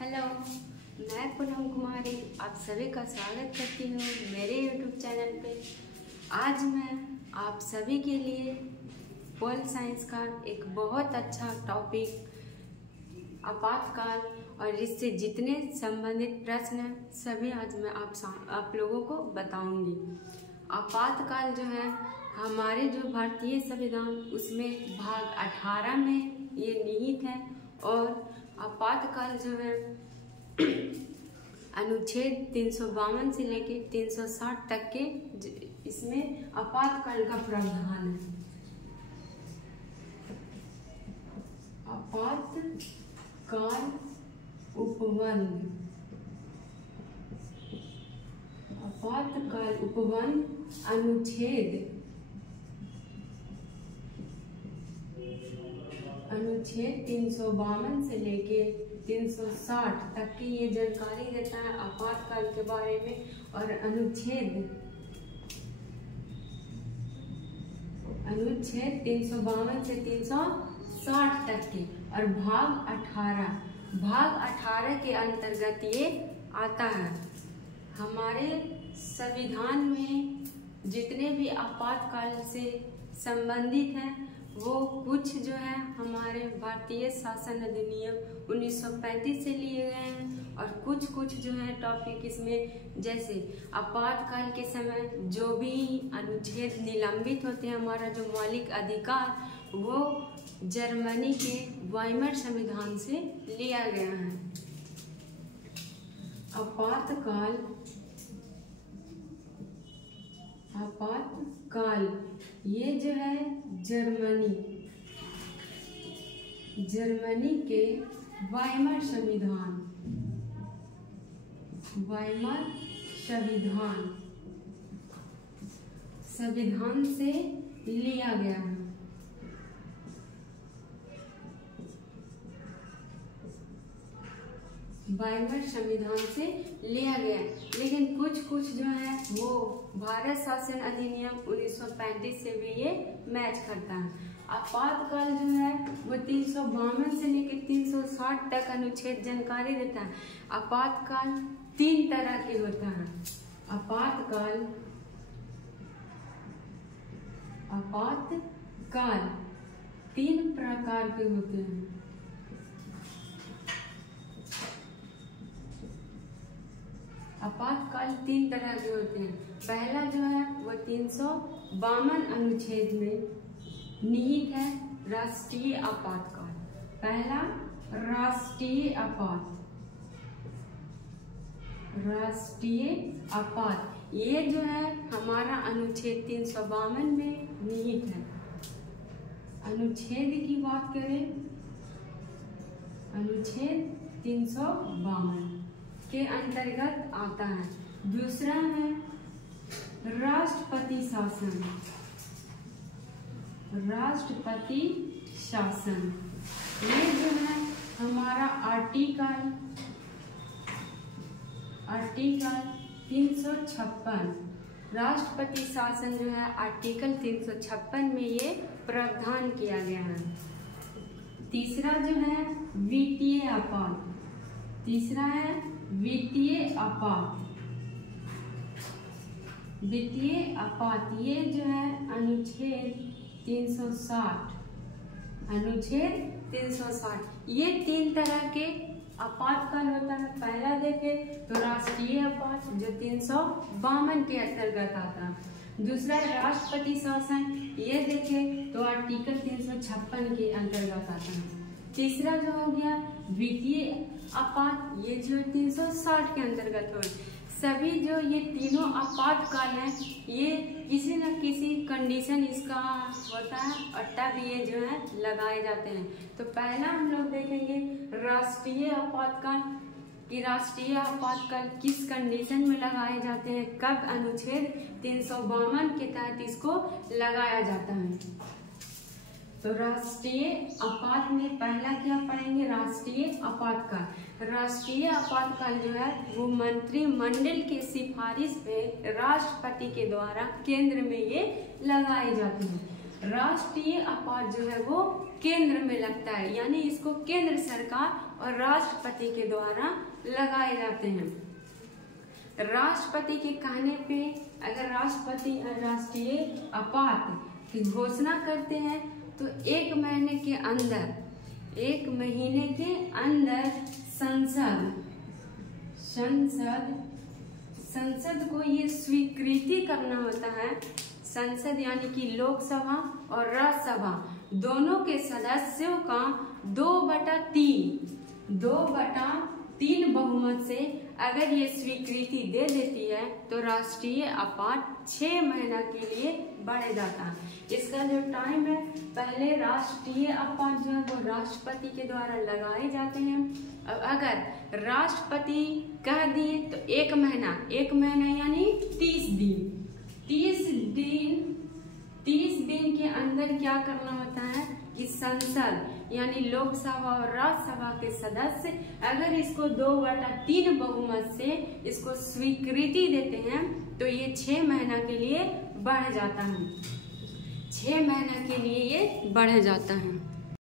Hello, मैं पूनम कुमारी आप सभी का स्वागत करती हूँ मेरे यूट्यूब चैनल पे। आज मैं आप सभी के लिए पोल साइंस का एक बहुत अच्छा टॉपिक आपातकाल और इससे जितने संबंधित प्रश्न हैं सभी आज मैं आप लोगों को बताऊंगी। आपातकाल जो है हमारे जो भारतीय संविधान उसमें भाग 18 में ये निहित है और आपातकाल जो है अनुच्छेद 352 से लेके 360 तक के इसमें आपातकाल का प्रावधान है। आपातकाल उपबंध, आपातकाल उपबंध अनुच्छेद 352 से लेके 360 तक की ये जानकारी देता है आपातकाल के बारे में। और अनुच्छेद 352 से 360 तक के और भाग 18 के अंतर्गत ये आता है। हमारे संविधान में जितने भी आपातकाल से संबंधित हैं वो कुछ जो है हमारे भारतीय शासन अधिनियम 1935 से लिए गए हैं और कुछ जो है टॉपिक इसमें, जैसे आपातकाल के समय जो भी अनुच्छेद निलंबित होते हैं, हमारा जो मौलिक अधिकार वो जर्मनी के वाइमर संविधान से लिया गया है। आपातकाल ये जो है जर्मनी के वाइमर संविधान से लिया गया है। वाइमर संविधान से लिया गया, लेकिन कुछ जो है वो भारत शासन अधिनियम 1935 से भी ये मैच करता है। आपातकाल जो है वो 352 से लेकर 360 तक अनुच्छेद जानकारी देता है। आपातकाल 3 तरह के होता है। आपातकाल 3 प्रकार के होते हैं। आपातकाल 3 तरह के होते हैं। पहला जो है वो 352 अनुच्छेद में निहित है राष्ट्रीय आपातकाल। पहला राष्ट्रीय आपात ये जो है हमारा अनुच्छेद 352 में निहित है। अनुच्छेद की बात करें, अनुच्छेद 352 के अंतर्गत आता है। दूसरा है राष्ट्रपति शासन। ये जो है हमारा आर्टिकल 356 राष्ट्रपति शासन जो है आर्टिकल 356 में ये प्रावधान किया गया है। तीसरा जो है वित्तीय आपात ये जो है अनुच्छेद 360 ये 3 तरह के आपातकाल होता है। पहला देखें तो राष्ट्रीय आपात जो 352 के अंतर्गत आता है। दूसरा राष्ट्रपति शासन ये देखें तो आर्टिकल 356 के अंतर्गत आता है। तीसरा जो हो गया वित्तीय आपात ये जो 360 के अंतर्गत हो। सभी जो ये तीनों आपातकाल हैं ये किसी न किसी कंडीशन इसका होता है और तब ये जो है लगाए जाते हैं। तो पहला हम लोग देखेंगे राष्ट्रीय आपातकाल कि राष्ट्रीय आपातकाल किस कंडीशन में लगाए जाते हैं, कब अनुच्छेद 352 के तहत इसको लगाया जाता है। तो राष्ट्रीय आपात में पहला क्या पढ़ेंगे, राष्ट्रीय आपातकाल। राष्ट्रीय आपातकाल जो है वो मंत्रिमंडल की सिफारिश पे राष्ट्रपति के द्वारा केंद्र में ये लगाए जाते हैं। राष्ट्रीय आपात जो है वो केंद्र में लगता है, यानी इसको केंद्र सरकार और राष्ट्रपति के द्वारा लगाए जाते हैं। राष्ट्रपति के कहने पे अगर राष्ट्रपति राष्ट्रीय आपात की घोषणा करते हैं तो 1 महीने के अंदर संसद को ये स्वीकृति करना होता है। संसद यानी कि लोकसभा और राज्यसभा दोनों के सदस्यों का 2/3 बहुमत से अगर ये स्वीकृति दे देती है तो राष्ट्रीय आपात 6 महीना के लिए बढ़ जाता है। इसका जो टाइम है, पहले राष्ट्रीय आपात जो है वो राष्ट्रपति के द्वारा लगाए जाते हैं। अब अगर राष्ट्रपति कह दिए तो 1 महीना यानी 30 दिन के अंदर क्या करना होता है कि संसद यानी लोकसभा और राज्यसभा के सदस्य अगर इसको 2/3 बहुमत से इसको स्वीकृति देते हैं तो ये 6 महीना के लिए बढ़ जाता है। 6 महीना के लिए ये बढ़ जाता है।